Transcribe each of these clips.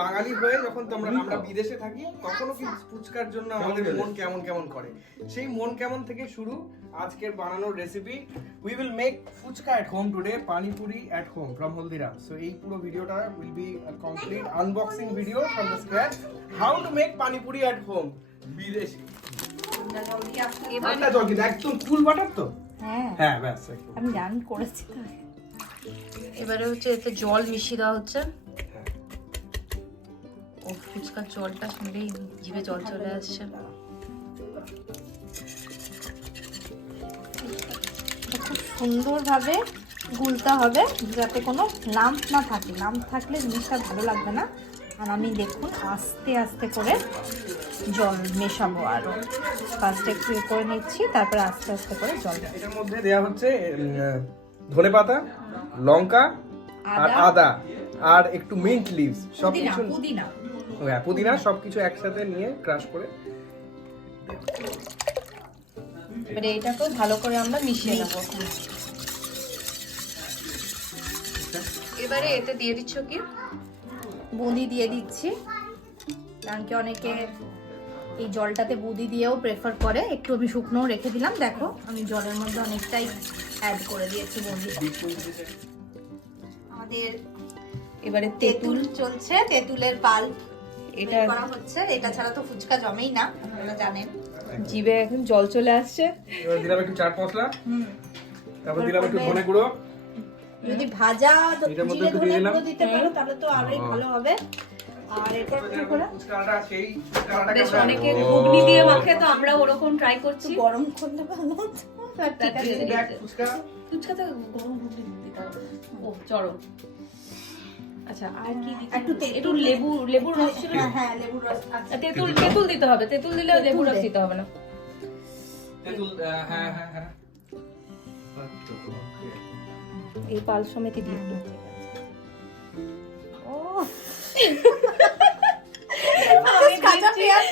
বাঙালি হয়ে যখন আমরা বিদেশে থাকি তখনও কিন্তু ফুচকার জন্য আমাদের মন কেমন কেমন করে। সেই মন কেমন থেকে শুরু আজকের বানানোর recipe. We will make fuchka at home today, panipuri at home from Haldiram's. So এই পুরো ভিডিওটা will be a complete unboxing video from the scratch, how to make panipuri at home বিদেশি। ঠান্ডা জল কিন্তু একদম কুল বাটার তো? হ্যাঁ ব্যাস একদম। আমি জানি করেছি। এবারে হচ্ছে এতে জল মিশিয়ে দেওয়া হচ্ছে। ও ফুচকার জলটা শুনলেই জিভে জল চলে আসছে। খুব সুন্দরভাবে গুলতে হবে যাতে কোনো লাম্প না থাকে। লাম্প থাকলে জিনিসটা ভালো লাগবে না। আর আমি দেখুন আস্তে আস্তে করে জল মেশাবো, আরও ফার্স্টে একটু করে নিচ্ছি, তারপরে আস্তে আস্তে করে জল। এটার মধ্যে দেওয়া হচ্ছে ধনেপাতা, লঙ্কা আর আদা আর একটু মিন্ট লিভস, সবকিছু পুদিনা সবকিছু একসাথে নিয়ে ক্রাশ করে। এবারে এটাকে ভালো করে আমরা মিশিয়ে নেব। এবারে এতে দিয়ে দিচ্ছ কি বুঁদি দিয়ে দিচ্ছি, কারণ কি অনেকে এই জলটাতে বুঁদি দিয়েও প্রেফার করে। একটু আমি শুকনো রেখে দিলাম, দেখো আমি জলের মধ্যে অনেকটাই অ্যাড করে দিয়েছি বুঁদিটা। আমাদের এবারে তেঁতুল চলছে, তেঁতুলের পাল্প এটা করা হচ্ছে। এটা ছাড়া তো ফুচকা জমেই না, আপনারা জানেন। জিভে এখন জল চলে আসছে। এবার দিলাম একটু চাট মশলা, তারপর দিলাম একটু ধনে গুঁড়ো। যদি ভাজা জিরে ধনে গুঁড়ো দিতে পারো তাহলে তো আরোই ভালো হবে। আর এটা একটু করে ফুচকাটা সেই ফুচকাটা বেশ অনেকে ঘুগনি দিয়ে মাখে, তো আমরা ওরকম ট্রাই করছি। গরম করলে ভালো হতো। ঠিক আছে, ফুচকা ফুচকাতে গরম ঘুগনি দিতে হবে। ও চরম। আচ্ছা আর কি একটু লেবুর রস ছিল। হ্যাঁ লেবুর রস। তেঁতুল দিতে হবে। তেঁতুল দিলে লেবুর রস দিতে হবে না। তেঁতুল হ্যাঁ হ্যাঁ হ্যাঁ। এই পাল সমেতই দিয়ে দিই। ও আমি কাঁচা পেঁয়াজ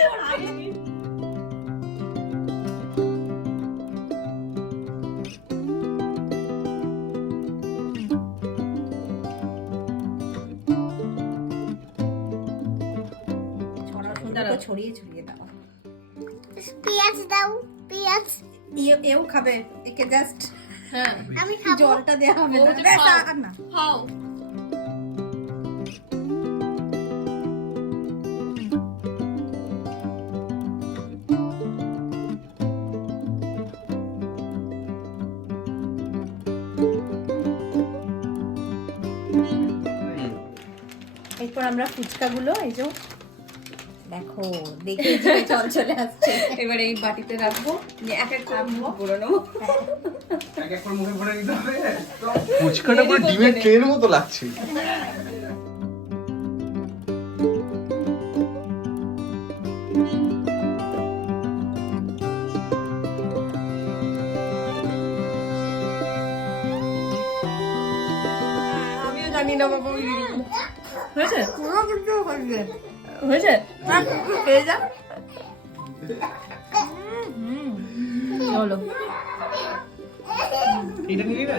ছড়িয়ে ছড়িয়ে দাও। পেঁয়াজ দাও, পেঁয়াজ এও খাবে একে জাস্ট। হ্যাঁ আমি খাবো। জলটা দেওয়া হবে না, আর না। খাও। এরপর আমরা ফুচকাগুলো এই যে দেখো দেখে জল চলে আসছে। এবারে এই বাটিতে রাখবো, এক এক করে মুখ ভরে নেবো। এক এক করে মুখে ভরে নিতে হবে। ফুচকাটা পুরো ডিমের ট্রেন মতো লাগছে। আমিও জানি না বাবা। হয়েছে পুরো কিন্তু হয়েছে। হয়েছে পেয়ে যা। চলো এটা নিলি না?